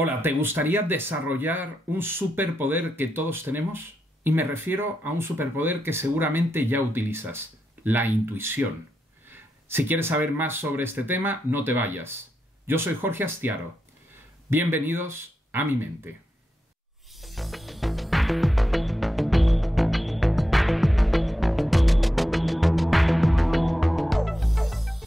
Hola, ¿te gustaría desarrollar un superpoder que todos tenemos? Y me refiero a un superpoder que seguramente ya utilizas, la intuición. Si quieres saber más sobre este tema, no te vayas. Yo soy Jorge Astiaro. Bienvenidos a mi mente.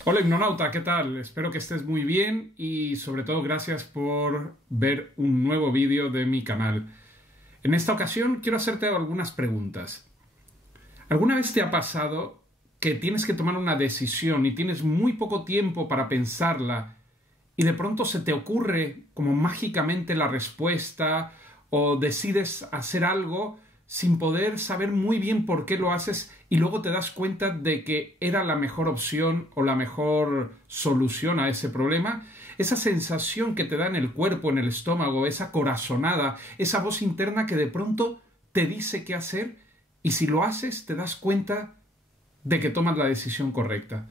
Hola hipnonauta, ¿qué tal? Espero que estés muy bien y sobre todo gracias por ver un nuevo vídeo de mi canal. En esta ocasión quiero hacerte algunas preguntas. ¿Alguna vez te ha pasado que tienes que tomar una decisión y tienes muy poco tiempo para pensarla y de pronto se te ocurre como mágicamente la respuesta o decides hacer algo sin poder saber muy bien por qué lo haces y luego te das cuenta de que era la mejor opción o la mejor solución a ese problema? Esa sensación que te da en el cuerpo, en el estómago, esa corazonada, esa voz interna que de pronto te dice qué hacer y si lo haces te das cuenta de que tomas la decisión correcta.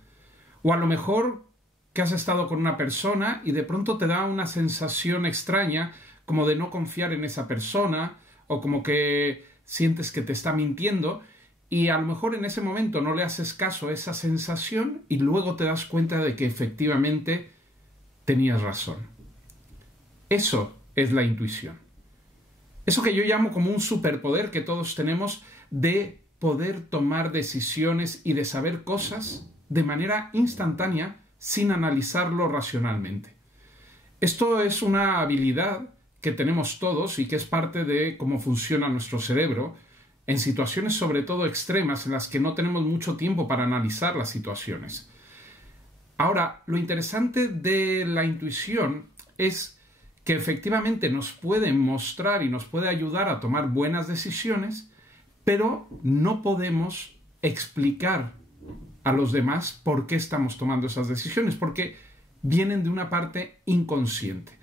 O a lo mejor que has estado con una persona y de pronto te da una sensación extraña como de no confiar en esa persona o como que sientes que te está mintiendo y a lo mejor en ese momento no le haces caso a esa sensación y luego te das cuenta de que efectivamente tenías razón. Eso es la intuición. Eso que yo llamo como un superpoder que todos tenemos de poder tomar decisiones y de saber cosas de manera instantánea sin analizarlo racionalmente. Esto es una habilidad que tenemos todos y que es parte de cómo funciona nuestro cerebro en situaciones sobre todo extremas en las que no tenemos mucho tiempo para analizar las situaciones. Ahora, lo interesante de la intuición es que efectivamente nos puede mostrar y nos puede ayudar a tomar buenas decisiones, pero no podemos explicar a los demás por qué estamos tomando esas decisiones, porque vienen de una parte inconsciente.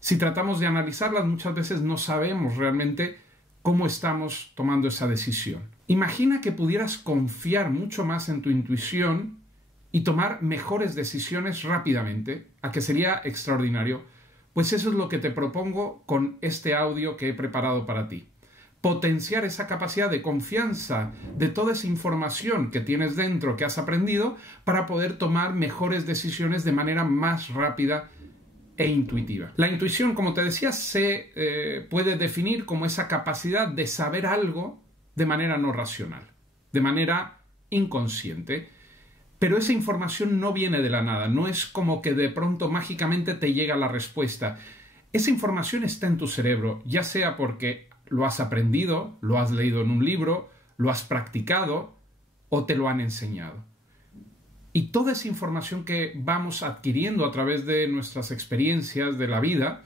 Si tratamos de analizarlas, muchas veces no sabemos realmente cómo estamos tomando esa decisión. Imagina que pudieras confiar mucho más en tu intuición y tomar mejores decisiones rápidamente, ¿a que sería extraordinario? Pues eso es lo que te propongo con este audio que he preparado para ti. Potenciar esa capacidad de confianza de toda esa información que tienes dentro, que has aprendido, para poder tomar mejores decisiones de manera más rápida e intuitiva. La intuición, como te decía, se puede definir como esa capacidad de saber algo de manera no racional, de manera inconsciente. Pero esa información no viene de la nada, no es como que de pronto mágicamente te llega la respuesta. Esa información está en tu cerebro, ya sea porque lo has aprendido, lo has leído en un libro, lo has practicado o te lo han enseñado. Y toda esa información que vamos adquiriendo a través de nuestras experiencias de la vida,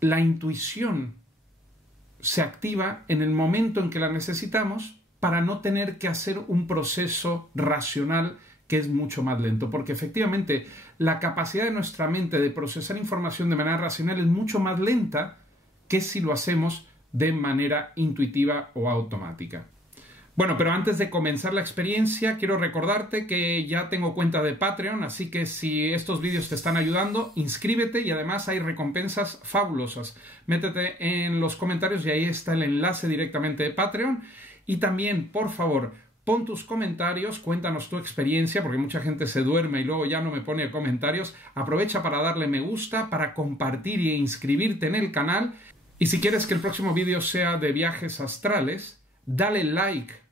la intuición se activa en el momento en que la necesitamos para no tener que hacer un proceso racional que es mucho más lento. Porque efectivamente la capacidad de nuestra mente de procesar información de manera racional es mucho más lenta que si lo hacemos de manera intuitiva o automática. Bueno, pero antes de comenzar la experiencia, quiero recordarte que ya tengo cuenta de Patreon, así que si estos vídeos te están ayudando, inscríbete y además hay recompensas fabulosas. Métete en los comentarios y ahí está el enlace directamente de Patreon. Y también, por favor, pon tus comentarios, cuéntanos tu experiencia, porque mucha gente se duerme y luego ya no me pone comentarios. Aprovecha para darle me gusta, para compartir e inscribirte en el canal. Y si quieres que el próximo vídeo sea de viajes astrales, dale like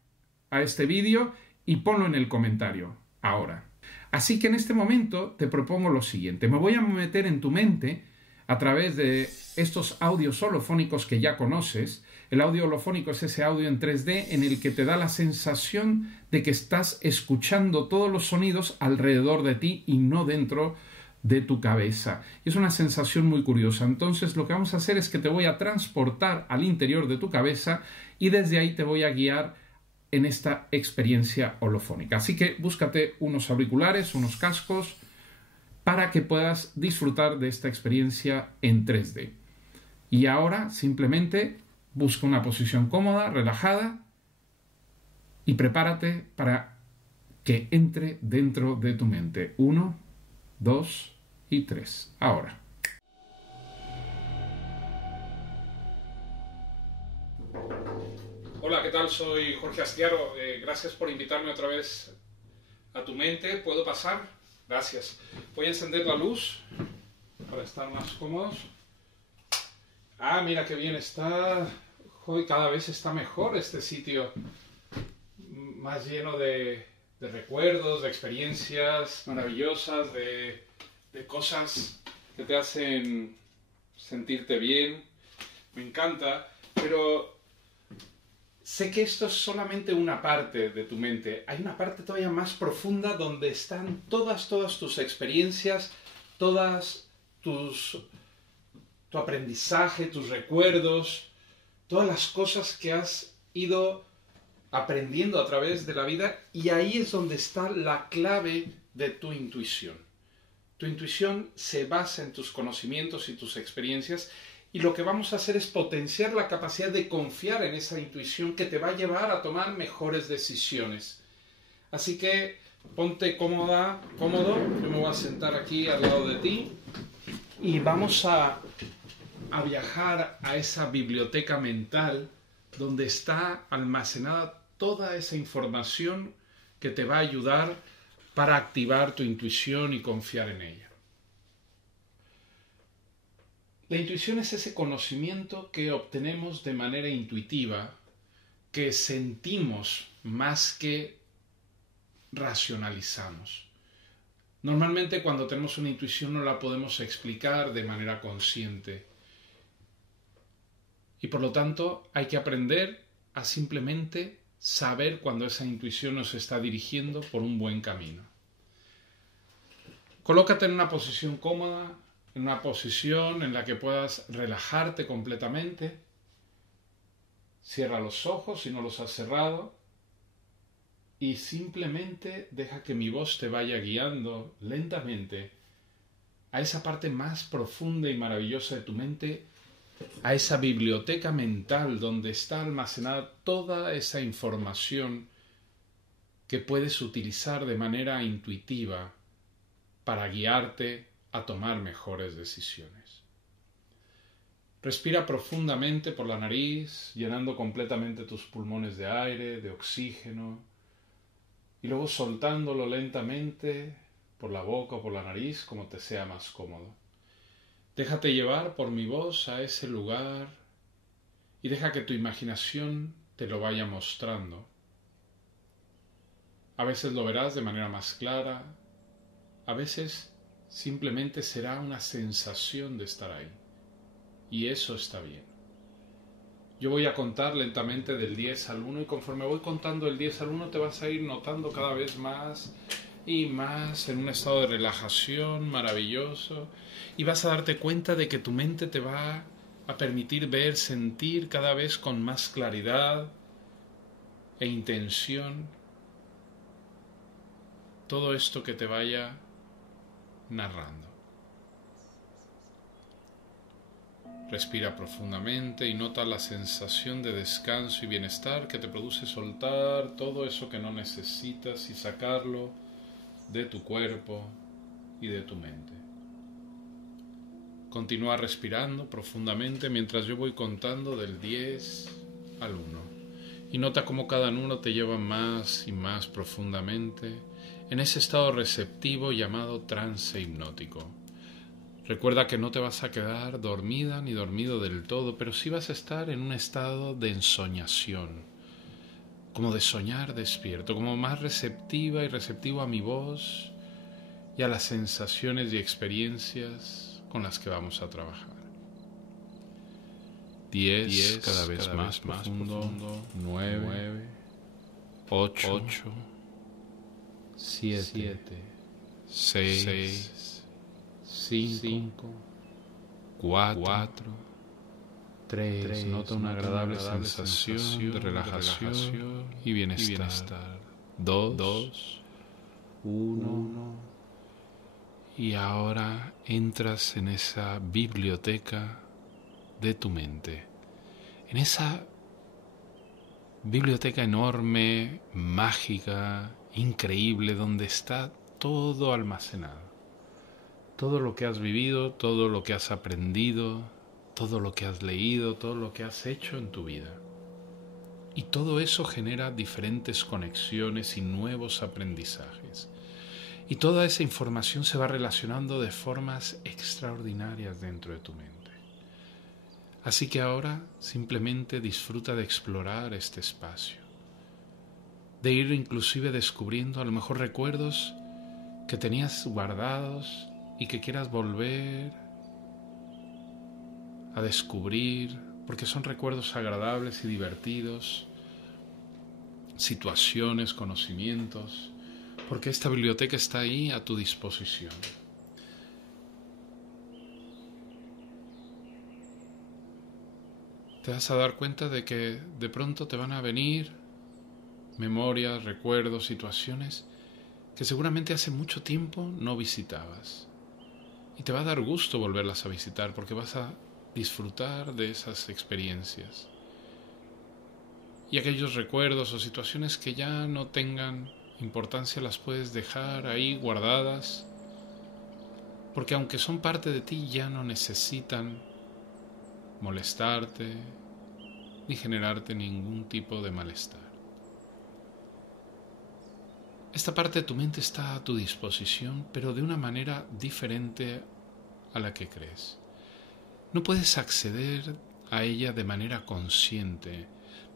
a este vídeo y ponlo en el comentario ahora. Así que en este momento te propongo lo siguiente. Me voy a meter en tu mente a través de estos audios holofónicos que ya conoces. El audio holofónico es ese audio en 3D en el que te da la sensación de que estás escuchando todos los sonidos alrededor de ti y no dentro de tu cabeza. Es una sensación muy curiosa. Entonces lo que vamos a hacer es que te voy a transportar al interior de tu cabeza y desde ahí te voy a guiar en esta experiencia holofónica. Así que búscate unos auriculares, unos cascos, para que puedas disfrutar de esta experiencia en 3D. Y ahora simplemente busca una posición cómoda, relajada y prepárate para que entre dentro de tu mente. 1, 2 y 3. Ahora. Hola, ¿qué tal? Soy Jorge Astiaro. Gracias por invitarme otra vez a tu mente. ¿Puedo pasar? Gracias. Voy a encender la luz para estar más cómodos. Ah, mira qué bien está. Hoy cada vez está mejor este sitio. Más lleno de recuerdos, de experiencias maravillosas, de cosas que te hacen sentirte bien. Me encanta, pero sé que esto es solamente una parte de tu mente. Hay una parte todavía más profunda donde están todas tus experiencias, tu aprendizaje, tus recuerdos, todas las cosas que has ido aprendiendo a través de la vida, y ahí es donde está la clave de tu intuición. Tu intuición se basa en tus conocimientos y tus experiencias, y lo que vamos a hacer es potenciar la capacidad de confiar en esa intuición que te va a llevar a tomar mejores decisiones. Así que ponte cómodo, yo me voy a sentar aquí al lado de ti y vamos a viajar a esa biblioteca mental donde está almacenada toda esa información que te va a ayudar para activar tu intuición y confiar en ella. La intuición es ese conocimiento que obtenemos de manera intuitiva, que sentimos más que racionalizamos. Normalmente cuando tenemos una intuición no la podemos explicar de manera consciente. Y por lo tanto hay que aprender a simplemente saber cuando esa intuición nos está dirigiendo por un buen camino. Colócate en una posición cómoda, en una posición en la que puedas relajarte completamente. Cierra los ojos si no los has cerrado y simplemente deja que mi voz te vaya guiando lentamente a esa parte más profunda y maravillosa de tu mente, a esa biblioteca mental donde está almacenada toda esa información que puedes utilizar de manera intuitiva para guiarte a tomar mejores decisiones. Respira profundamente por la nariz, llenando completamente tus pulmones de aire, de oxígeno, y luego soltándolo lentamente por la boca o por la nariz, como te sea más cómodo. Déjate llevar por mi voz a ese lugar y deja que tu imaginación te lo vaya mostrando. A veces lo verás de manera más clara, a veces simplemente será una sensación de estar ahí. Y eso está bien. Yo voy a contar lentamente del 10 al 1 y conforme voy contando del 10 al 1 te vas a ir notando cada vez más y más en un estado de relajación maravilloso, y vas a darte cuenta de que tu mente te va a permitir ver, sentir cada vez con más claridad e intención todo esto que te vaya narrando. Respira profundamente y nota la sensación de descanso y bienestar que te produce soltar todo eso que no necesitas y sacarlo de tu cuerpo y de tu mente. Continúa respirando profundamente mientras yo voy contando del 10 al 1. Y nota cómo cada uno te lleva más y más profundamente en ese estado receptivo llamado trance hipnótico. Recuerda que no te vas a quedar dormida ni dormido del todo, pero sí vas a estar en un estado de ensoñación, como de soñar despierto, como más receptiva y receptivo a mi voz y a las sensaciones y experiencias con las que vamos a trabajar. 10, cada vez más profundo, 9, 8, 7, 6, 5, 4, 3, nota una agradable sensación de relajación y bienestar. 2, 1, y ahora entras en esa biblioteca de tu mente, en esa biblioteca enorme, mágica, increíble, donde está todo almacenado. Todo lo que has vivido, todo lo que has aprendido, todo lo que has leído, todo lo que has hecho en tu vida. Y todo eso genera diferentes conexiones y nuevos aprendizajes. Y toda esa información se va relacionando de formas extraordinarias dentro de tu mente. Así que ahora simplemente disfruta de explorar este espacio, de ir inclusive descubriendo a lo mejor recuerdos que tenías guardados y que quieras volver a descubrir, porque son recuerdos agradables y divertidos, situaciones, conocimientos, porque esta biblioteca está ahí a tu disposición. Te vas a dar cuenta de que de pronto te van a venir memorias, recuerdos, situaciones que seguramente hace mucho tiempo no visitabas. Y te va a dar gusto volverlas a visitar porque vas a disfrutar de esas experiencias. Y aquellos recuerdos o situaciones que ya no tengan importancia las puedes dejar ahí guardadas, porque aunque son parte de ti ya no necesitan molestarte ni generarte ningún tipo de malestar. Esta parte de tu mente está a tu disposición, pero de una manera diferente a la que crees. No puedes acceder a ella de manera consciente,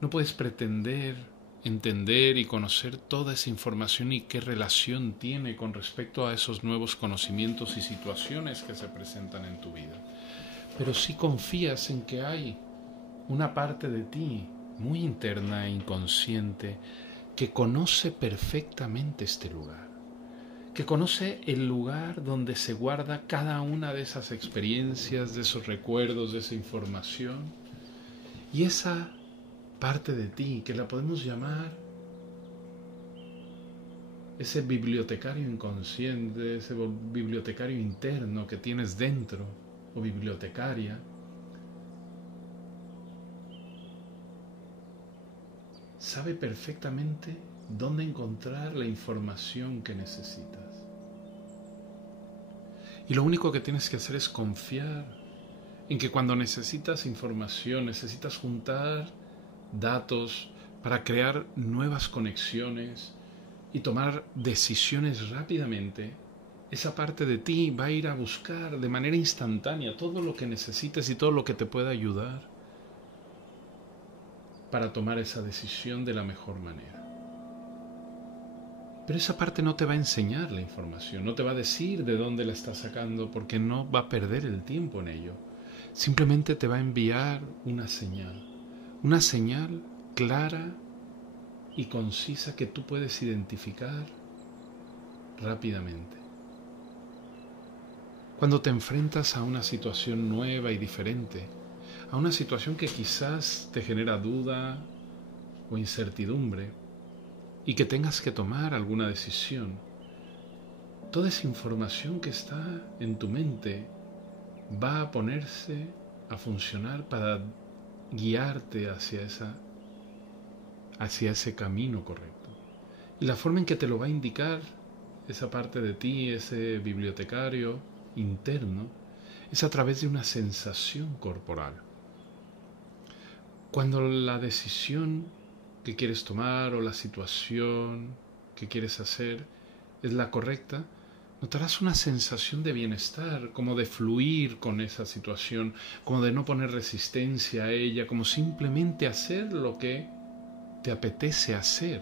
no puedes pretender entender y conocer toda esa información y qué relación tiene con respecto a esos nuevos conocimientos y situaciones que se presentan en tu vida. Pero sí confías en que hay una parte de ti muy interna e inconsciente que conoce perfectamente este lugar, que conoce el lugar donde se guarda cada una de esas experiencias, de esos recuerdos, de esa información. Y esa parte de ti, que la podemos llamar ese bibliotecario inconsciente, ese bibliotecario interno que tienes dentro, o bibliotecaria, sabe perfectamente dónde encontrar la información que necesitas. Y lo único que tienes que hacer es confiar en que cuando necesitas información, necesitas juntar datos para crear nuevas conexiones y tomar decisiones rápidamente, esa parte de ti va a ir a buscar de manera instantánea todo lo que necesites y todo lo que te pueda ayudar para tomar esa decisión de la mejor manera. Pero esa parte no te va a enseñar la información, no te va a decir de dónde la estás sacando, porque no va a perder el tiempo en ello. Simplemente te va a enviar una señal clara y concisa que tú puedes identificar rápidamente. Cuando te enfrentas a una situación nueva y diferente, a una situación que quizás te genera duda o incertidumbre y que tengas que tomar alguna decisión, toda esa información que está en tu mente va a ponerse a funcionar para guiarte hacia ese camino correcto. Y la forma en que te lo va a indicar esa parte de ti, ese bibliotecario interno, es a través de una sensación corporal. Cuando la decisión que quieres tomar o la situación que quieres hacer es la correcta, notarás una sensación de bienestar, como de fluir con esa situación, como de no poner resistencia a ella, como simplemente hacer lo que te apetece hacer.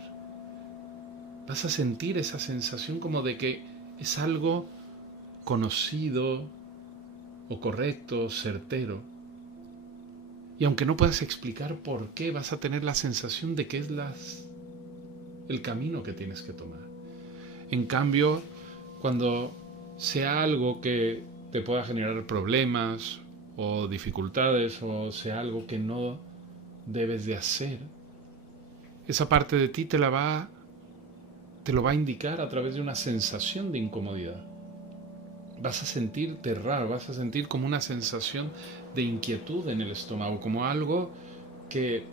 Vas a sentir esa sensación como de que es algo conocido o correcto, certero. Y aunque no puedas explicar por qué, vas a tener la sensación de que es el camino que tienes que tomar. En cambio, cuando sea algo que te pueda generar problemas o dificultades, o sea algo que no debes de hacer, esa parte de ti te lo va a indicar a través de una sensación de incomodidad. Vas a sentirte raro, vas a sentir como una sensación de inquietud en el estómago, como algo que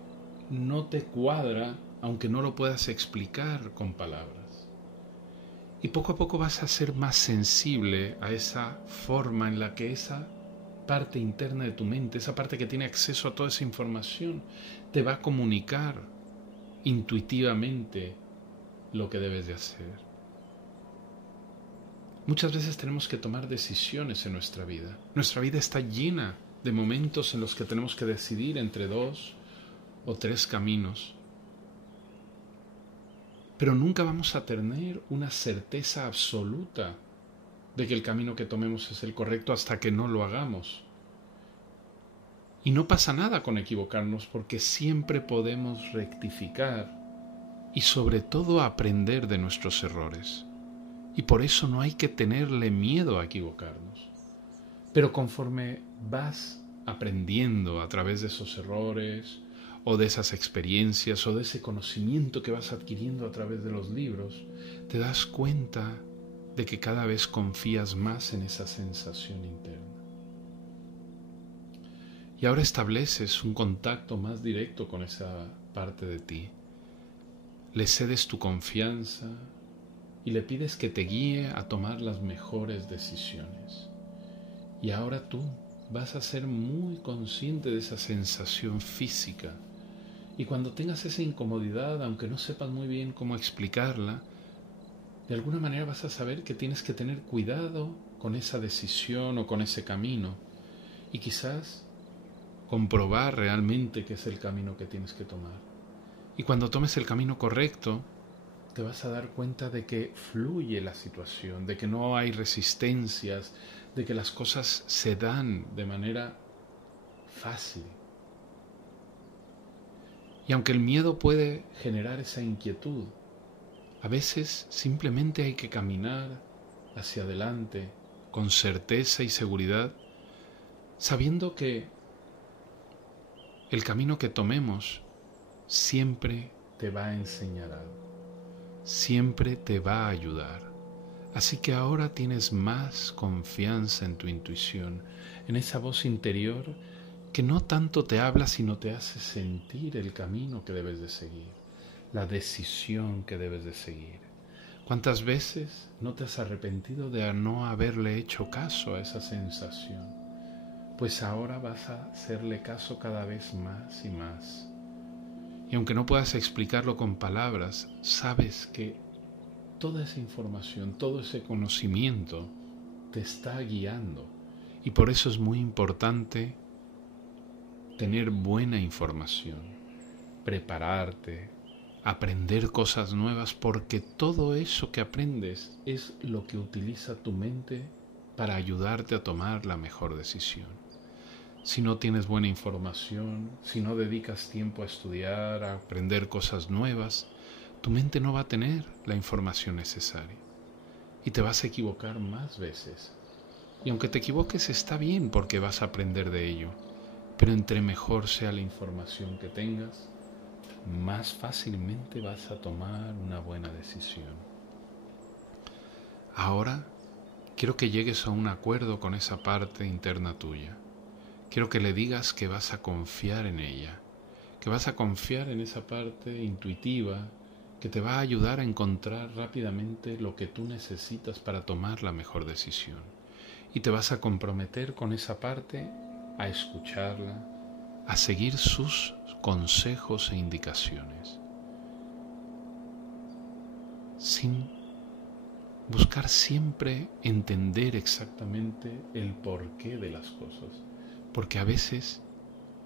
no te cuadra, aunque no lo puedas explicar con palabras. Y poco a poco vas a ser más sensible a esa forma en la que esa parte interna de tu mente, esa parte que tiene acceso a toda esa información, te va a comunicar intuitivamente lo que debes de hacer. Muchas veces tenemos que tomar decisiones en nuestra vida. Nuestra vida está llena de momentos en los que tenemos que decidir entre 2 o 3 caminos. Pero nunca vamos a tener una certeza absoluta de que el camino que tomemos es el correcto hasta que no lo hagamos. Y no pasa nada con equivocarnos porque siempre podemos rectificar y sobre todo aprender de nuestros errores. Y por eso no hay que tenerle miedo a equivocarnos. Pero conforme vas aprendiendo a través de esos errores o de esas experiencias o de ese conocimiento que vas adquiriendo a través de los libros, te das cuenta de que cada vez confías más en esa sensación interna. Y ahora estableces un contacto más directo con esa parte de ti. Le cedes tu confianza y le pides que te guíe a tomar las mejores decisiones. Y ahora tú vas a ser muy consciente de esa sensación física. Y cuando tengas esa incomodidad, aunque no sepas muy bien cómo explicarla, de alguna manera vas a saber que tienes que tener cuidado con esa decisión o con ese camino. Y quizás comprobar realmente qué es el camino que tienes que tomar. Y cuando tomes el camino correcto, te vas a dar cuenta de que fluye la situación, de que no hay resistencias, de que las cosas se dan de manera fácil. Y aunque el miedo puede generar esa inquietud, a veces simplemente hay que caminar hacia adelante con certeza y seguridad, sabiendo que el camino que tomemos siempre te va a enseñar algo, siempre te va a ayudar. Así que ahora tienes más confianza en tu intuición, en esa voz interior que no tanto te habla, sino te hace sentir el camino que debes de seguir, la decisión que debes de seguir. ¿Cuántas veces no te has arrepentido de no haberle hecho caso a esa sensación? Pues ahora vas a hacerle caso cada vez más y más. Y aunque no puedas explicarlo con palabras, sabes que toda esa información, todo ese conocimiento te está guiando. Y por eso es muy importante tener buena información, prepararte, aprender cosas nuevas, porque todo eso que aprendes es lo que utiliza tu mente para ayudarte a tomar la mejor decisión. Si no tienes buena información, si no dedicas tiempo a estudiar, a aprender cosas nuevas, tu mente no va a tener la información necesaria y te vas a equivocar más veces. Y aunque te equivoques está bien porque vas a aprender de ello, pero entre mejor sea la información que tengas, más fácilmente vas a tomar una buena decisión. Ahora quiero que llegues a un acuerdo con esa parte interna tuya. Quiero que le digas que vas a confiar en ella, que vas a confiar en esa parte intuitiva que te va a ayudar a encontrar rápidamente lo que tú necesitas para tomar la mejor decisión. Y te vas a comprometer con esa parte a escucharla, a seguir sus consejos e indicaciones, sin buscar siempre entender exactamente el porqué de las cosas, porque a veces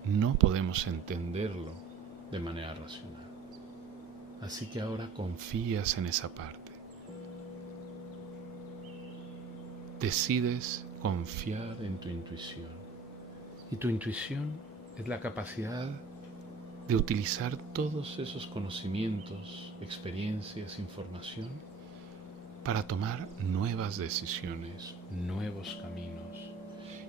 no podemos entenderlo de manera racional. Así que ahora confías en esa parte. Decides confiar en tu intuición. Y tu intuición es la capacidad de utilizar todos esos conocimientos, experiencias, información para tomar nuevas decisiones, nuevos caminos.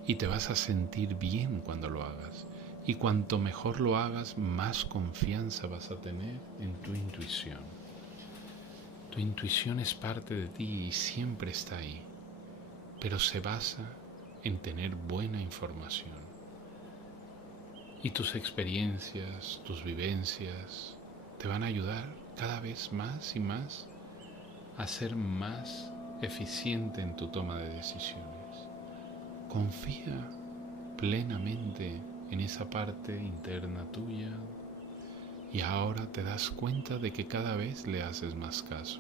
Y te vas a sentir bien cuando lo hagas. Y cuanto mejor lo hagas, más confianza vas a tener en tu intuición. Tu intuición es parte de ti y siempre está ahí, pero se basa en tener buena información. Y tus experiencias, tus vivencias, te van a ayudar cada vez más y más a ser más eficiente en tu toma de decisiones. Confía plenamente en esa parte interna tuya Y ahora te das cuenta de que cada vez le haces más caso.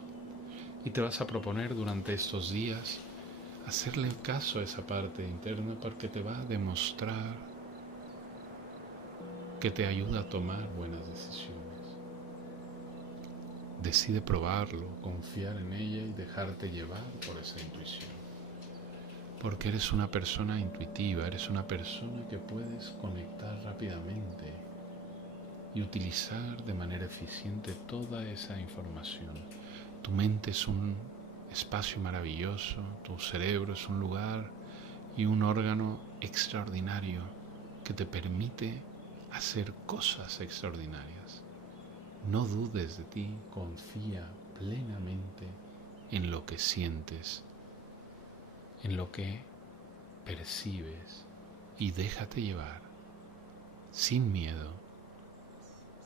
Y te vas a proponer durante estos días hacerle caso a esa parte interna porque te va a demostrar que te ayuda a tomar buenas decisiones. Decide probarlo, confiar en ella y dejarte llevar por esa intuición. Porque eres una persona intuitiva, eres una persona que puedes conectar rápidamente y utilizar de manera eficiente toda esa información. Tu mente es un espacio maravilloso, tu cerebro es un lugar y un órgano extraordinario que te permite hacer cosas extraordinarias. No dudes de ti, confía plenamente en lo que sientes, en lo que percibes y déjate llevar, sin miedo,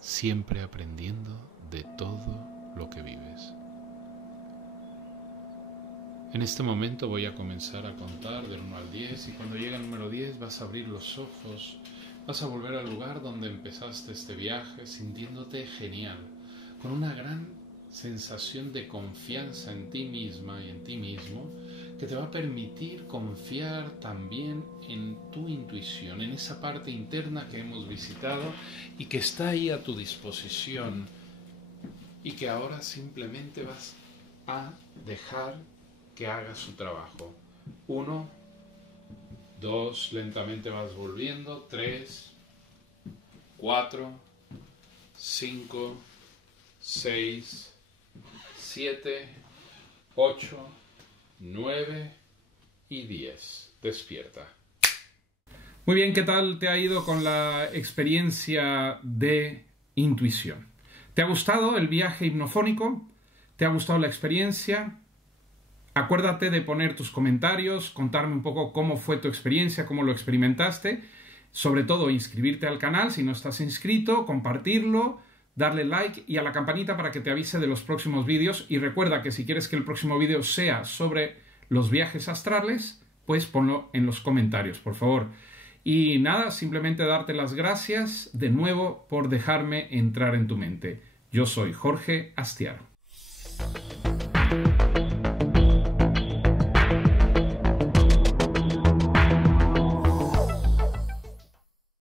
siempre aprendiendo de todo lo que vives. En este momento voy a comenzar a contar del 1 al 10 y cuando llegue el número 10 vas a abrir los ojos, vas a volver al lugar donde empezaste este viaje sintiéndote genial, con una gran sensación de confianza en ti misma y en ti mismo que te va a permitir confiar también en tu intuición, en esa parte interna que hemos visitado y que está ahí a tu disposición y que ahora simplemente vas a dejar que haga su trabajo. 1, 2, lentamente vas volviendo, 3, 4, 5, 6, 7, 8, 9 y 10. Despierta. Muy bien, ¿qué tal te ha ido con la experiencia de intuición? ¿Te ha gustado el viaje hipnofónico? ¿Te ha gustado la experiencia? Acuérdate de poner tus comentarios, contarme un poco cómo fue tu experiencia, cómo lo experimentaste. Sobre todo, inscribirte al canal si no estás inscrito, compartirlo, darle like y a la campanita para que te avise de los próximos vídeos. Y recuerda que si quieres que el próximo vídeo sea sobre los viajes astrales, pues ponlo en los comentarios, por favor. Y nada, simplemente darte las gracias de nuevo por dejarme entrar en tu mente. Yo soy Jorge Astiaro.